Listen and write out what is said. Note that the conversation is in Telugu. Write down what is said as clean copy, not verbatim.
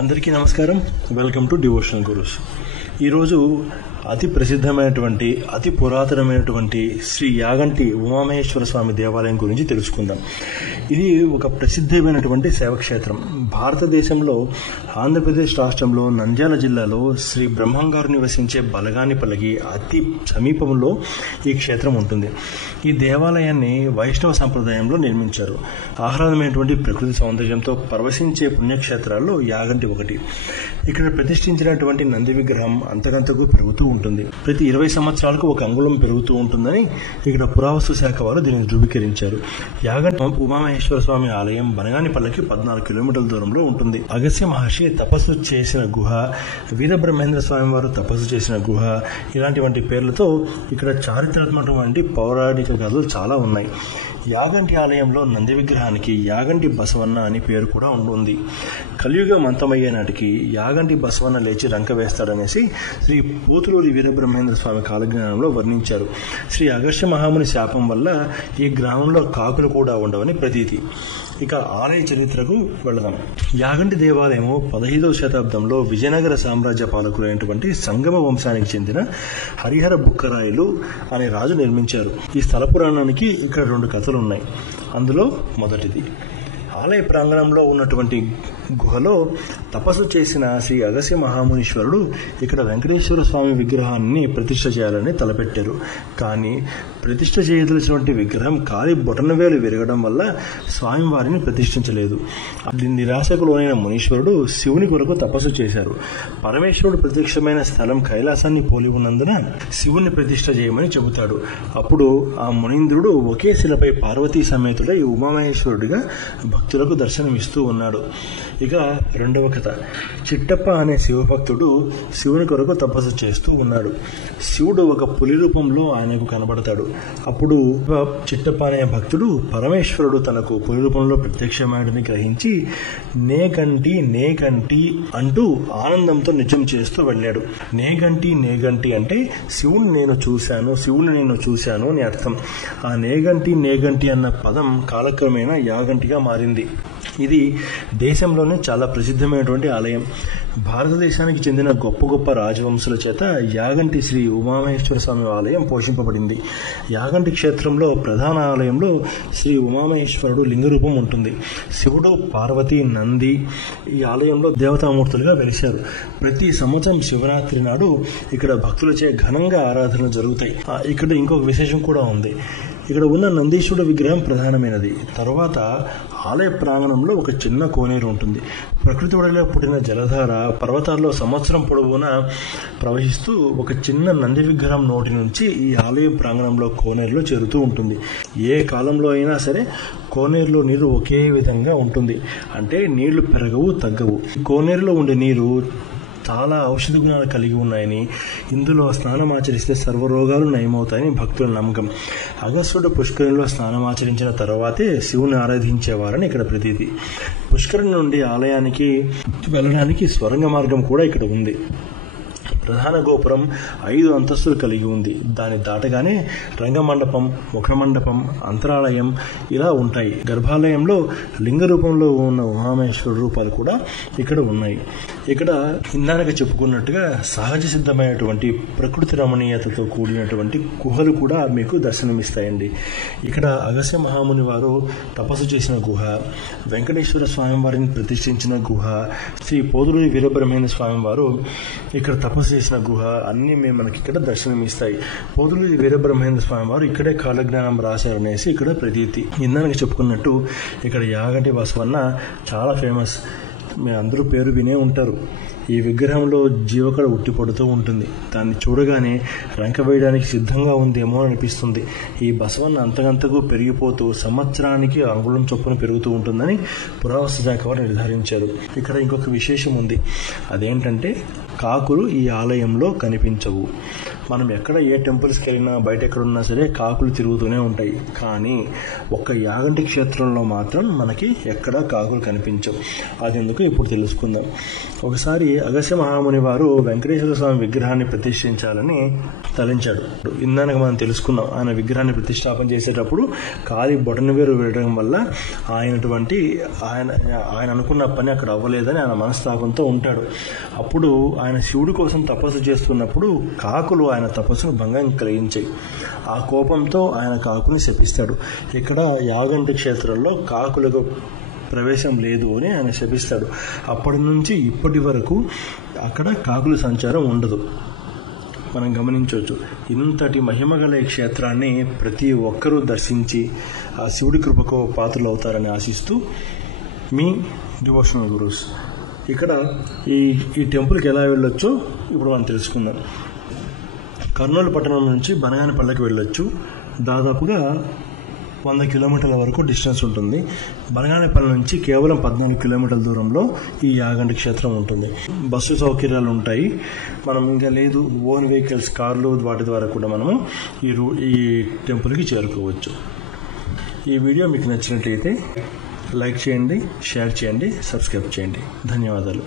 అందరికీ నమస్కారం. Welcome to devotional gurus. ఈరోజు అతి ప్రసిద్ధమైనటువంటి అతి పురాతనమైనటువంటి శ్రీ యాగంటి ఉమామహేశ్వర స్వామి దేవాలయం గురించి తెలుసుకుందాం. ఇది ఒక ప్రసిద్ధమైనటువంటి శైవక్షేత్రం. భారతదేశంలో ఆంధ్రప్రదేశ్ రాష్ట్రంలో నంద్యాల జిల్లాలో శ్రీ బ్రహ్మంగారు నివసించే బలగానిపల్లికి అతి సమీపంలో ఈ క్షేత్రం ఉంటుంది. ఈ దేవాలయాన్ని వైష్ణవ సంప్రదాయంలో నిర్మించారు. ఆహ్లాదమైనటువంటి ప్రకృతి సౌందర్యంతో పరవశించే పుణ్యక్షేత్రాల్లో యాగంటి ఒకటి. ఇక్కడ ప్రతిష్ఠించినటువంటి నంది విగ్రహం అంతకంతకు పెరుగుతూ ఉంటుంది. ప్రతి 20 సంవత్సరాలకు ఒక అంగుళం పెరుగుతూ ఉంటుందని ఇక్కడ పురావస్తు శాఖ వారు దీనిని ధృవీకరించారు. యాగంటి ఉమామహేశ్వర స్వామి ఆలయం బనగానిపల్లికి 14 కిలోమీటర్ల దూరంలో ఉంటుంది. అగస్త్య మహర్షి తపస్సు చేసిన గుహ, వీరబ్రహ్మేంద్ర స్వామి వారు తపస్సు చేసిన గుహ, ఇలాంటి పేర్లతో ఇక్కడ చారిత్రాత్మకమైన పౌరాణిక కథలు చాలా ఉన్నాయి. యాగంటి ఆలయంలో నంది విగ్రహానికి యాగంటి బసవన్న అని పేరు కూడా ఉంటుంది. కలియుగం అంతమయ్యే నాటికి యాగంటి బసవన్న లేచి రంక వేస్తాడనేసి శ్రీ పోతులూరి వీరబ్రహ్మేంద్ర స్వామి కాలజ్ఞానంలో వర్ణించారు. శ్రీ అగస్త్య మహాముని శాపం వల్ల ఈ గ్రామంలో కాకులు కూడా ఉండవని ప్రతీతి. ఇక ఆలయ చరిత్రకు వెళదాం. యాగంటి దేవాలయము 15వ శతాబ్దంలో విజయనగర సామ్రాజ్య పాలకులైనటువంటి సంగమ వంశానికి చెందిన హరిహర బుక్కరాయలు అనే రాజు నిర్మించారు. ఈ స్థల పురాణానికి ఇక్కడ 2 కథలు ఉన్నాయి. అందులో మొదటిది, ఆలయ ప్రాంగణంలో ఉన్నటువంటి గుహలో తపస్సు చేసిన శ్రీ అగస్త్య మహామునీశ్వరుడు ఇక్కడ వెంకటేశ్వర స్వామి విగ్రహాన్ని ప్రతిష్ఠ చేయాలని తలపెట్టారు. కానీ ప్రతిష్ఠ చేయదలిసినటువంటి విగ్రహం కాలి బొటనవేలు విరగడం వల్ల స్వామివారిని ప్రతిష్ఠించలేదు. నిరాశకు లోనైన మునీశ్వరుడు శివుని కొరకు తపస్సు చేశారు. పరమేశ్వరుడు ప్రత్యక్షమైన స్థలం కైలాసాన్ని పోలి ఉన్నందున శివుని ప్రతిష్ఠ చేయమని చెబుతాడు. అప్పుడు ఆ మునీంద్రుడు ఒకే శిలపై పార్వతీ సమేతుడై ఉమామహేశ్వరుడిగా భక్తులకు దర్శనమిస్తూ ఉన్నాడు. ఇక 2వ కథ, చిట్టప్ప అనే శివభక్తుడు శివుని కొరకు తపస్సు చేస్తూ ఉన్నాడు. శివుడు ఒక పులి రూపంలో ఆయనకు కనబడతాడు. అప్పుడు చిట్టప్ప అనే భక్తుడు పరమేశ్వరుడు తనకు పులి రూపంలో ప్రత్యక్షమాయడని గ్రహించి నేకంటి అంటూ ఆనందంతో నిజం చేస్తూ వెళ్ళాడు. నేగంటి అంటే శివుని నేను చూశాను అని అర్థం. ఆ నేగంటి అన్న పదం కాలక్రమేణా యాగంటిగా మారింది. ఇది దేశంలోనే చాలా ప్రసిద్ధమైనటువంటి ఆలయం. భారతదేశానికి చెందిన గొప్ప రాజవంశుల చేత యాగంటి శ్రీ ఉమామహేశ్వర స్వామి ఆలయం పోషింపబడింది. యాగంటి క్షేత్రంలో ప్రధాన ఆలయంలో శ్రీ ఉమామహేశ్వరుడు లింగరూపం ఉంటుంది. శివుడు, పార్వతి, నంది ఈ ఆలయంలో దేవతామూర్తులుగా వెలిశారు. ప్రతి సంవత్సరం శివరాత్రి నాడు ఇక్కడ భక్తులచే ఘనంగా ఆరాధనలు జరుగుతాయి. ఇక్కడ ఇంకొక విశేషం కూడా ఉంది. ఇక్కడ ఉన్న నందీశ్వరుడు విగ్రహం ప్రధానమైనది. తర్వాత ఆలయ ప్రాంగణంలో ఒక చిన్న కోనేరు ఉంటుంది. ప్రకృతి ఒడిలో పుట్టిన జలధార పర్వతాల్లో సంవత్సరం పొడవునా ప్రవహిస్తూ ఒక చిన్న నంది విగ్రహం నోటి నుంచి ఈ ఆలయ ప్రాంగణంలో కోనేరులో చేరుతూ ఉంటుంది. ఏ కాలంలో అయినా సరే కోనేరులో నీరు ఒకే విధంగా ఉంటుంది. అంటే నీళ్లు పెరగవు, తగ్గవు. కోనేరులో ఉండే నీరు చాలా ఔషధ గుణాలు కలిగి ఉన్నాయని, ఇందులో స్నానమాచరిస్తే సర్వరోగాలు నయమవుతాయని భక్తుల నమ్మకం. అగస్త్యుడు పుష్కరిణిలో స్నానమాచరించిన తర్వాతే శివుని ఆరాధించేవారని ఇక్కడ ప్రతీతి. పుష్కరిణి నుండి ఆలయానికి వెళ్ళడానికి స్వరంగ మార్గం కూడా ఇక్కడ ఉంది. ప్రధాన గోపురం 5 అంతస్తులు కలిగి ఉంది. దాన్ని దాటగానే రంగమండపం, ముఖమండపం, అంతరాలయం ఇలా ఉంటాయి. గర్భాలయంలో లింగ రూపంలో ఉన్న ఉమామహేశ్వర రూపాలు కూడా ఇక్కడ ఉన్నాయి. ఇక్కడ ఇందాక చెప్పుకున్నట్టుగా సహజ సిద్ధమైనటువంటి ప్రకృతి రమణీయతతో కూడినటువంటి గుహలు కూడా మీకు దర్శనమిస్తాయండి. ఇక్కడ అగస్త్య మహాముని వారు తపస్సు చేసిన గుహ, వెంకటేశ్వర స్వామి వారిని ప్రతిష్ఠించిన గుహ, శ్రీ పోతులూరి వీరబ్రహ్మేంద్ర స్వామి వారు ఇక్కడ తపస్సు చేసిన గుహ అన్నీ మనకి ఇక్కడ దర్శనమిస్తాయి. పోతులూరి వీరబ్రహ్మేంద్ర స్వామి వారు ఇక్కడే కాలజ్ఞానం రాశారనేసి ఇక్కడ ప్రతీతి. ఇందాక చెప్పుకున్నట్టు ఇక్కడ యాగంటి బసవన్న చాలా ఫేమస్. మీరు అందరూ పేరు వినే ఉంటారు. ఈ విగ్రహంలో జీవకళ ఉట్టిపడుతూ ఉంటుంది. దాన్ని చూడగానే రంక వేయడానికి సిద్ధంగా ఉందేమో అనిపిస్తుంది. ఈ బసవన్న అంతకంతకు పెరిగిపోతూ సంవత్సరానికి అంగుళం చొప్పున పెరుగుతూ ఉంటుందని పురావస్తు శాఖ వారు నిర్ధారించారు. ఇక్కడ ఇంకొక విశేషం ఉంది. అదేంటంటే కాకులు ఈ ఆలయంలో కనిపించవు. మనం ఎక్కడ ఏ టెంపుల్స్కి వెళ్ళినా బయట ఎక్కడున్నా సరే కాకులు తిరుగుతూనే ఉంటాయి. కానీ ఒక్క యాగంటి క్షేత్రంలో మాత్రం మనకి ఎక్కడా కాకులు కనిపించవు. అది ఎందుకు ఇప్పుడు తెలుసుకుందాం. ఒకసారి అగస్త్య మహాముని వారు వెంకటేశ్వర స్వామి విగ్రహాన్ని ప్రతిష్ఠించాలని తలంచాడు. ఇందాక మనం తెలుసుకున్నాం, ఆయన విగ్రహాన్ని ప్రతిష్టాపన చేసేటప్పుడు కాలి బొటనవేలు వేయడం వల్ల ఆయన అనుకున్న పని అక్కడ అవ్వలేదని ఆయన మనస్తాపంతో ఉంటాడు. అప్పుడు ఆయన శివుడి కోసం తపస్సు చేస్తున్నప్పుడు కాకులు ఆయన తపస్సును భంగం కలిగించాయి. ఆ కోపంతో ఆయన కాకుని శపిస్తాడు. ఇక్కడ యాగంటి క్షేత్రంలో కాకులకు ప్రవేశం లేదు అని ఆయన శపిస్తాడు. అప్పటి నుంచి ఇప్పటి వరకు అక్కడ కాకుల సంచారం ఉండదు. మనం గమనించవచ్చు. ఇంతటి మహిమగల ఈ క్షేత్రాన్ని ప్రతి ఒక్కరూ దర్శించి ఆ శివుడి కృపకు పాత్రలు అవుతారని ఆశిస్తూ మీ డివోషనల్ గురూస్. ఇక్కడ ఈ టెంపుల్కి ఎలా వెళ్ళొచ్చో ఇప్పుడు మనం తెలుసుకుందాం. కర్నూలు పట్టణం నుంచి బనగానపల్లెకి వెళ్ళొచ్చు. దాదాపుగా 100 కిలోమీటర్ల వరకు డిస్టెన్స్ ఉంటుంది. బనగానపల్లి నుంచి కేవలం 14 కిలోమీటర్ల దూరంలో ఈ యాగంటి క్షేత్రం ఉంటుంది. బస్సు సౌకర్యాలు ఉంటాయి. మనం ఇంకా లేదు ఓన్ వెహికల్స్, కార్లు, వాటి ద్వారా కూడా మనము ఈ టెంపుల్కి చేరుకోవచ్చు. ఈ వీడియో మీకు నచ్చినట్లయితే లైక్ చేయండి, షేర్ చేయండి, సబ్స్క్రైబ్ చేయండి. ధన్యవాదాలు.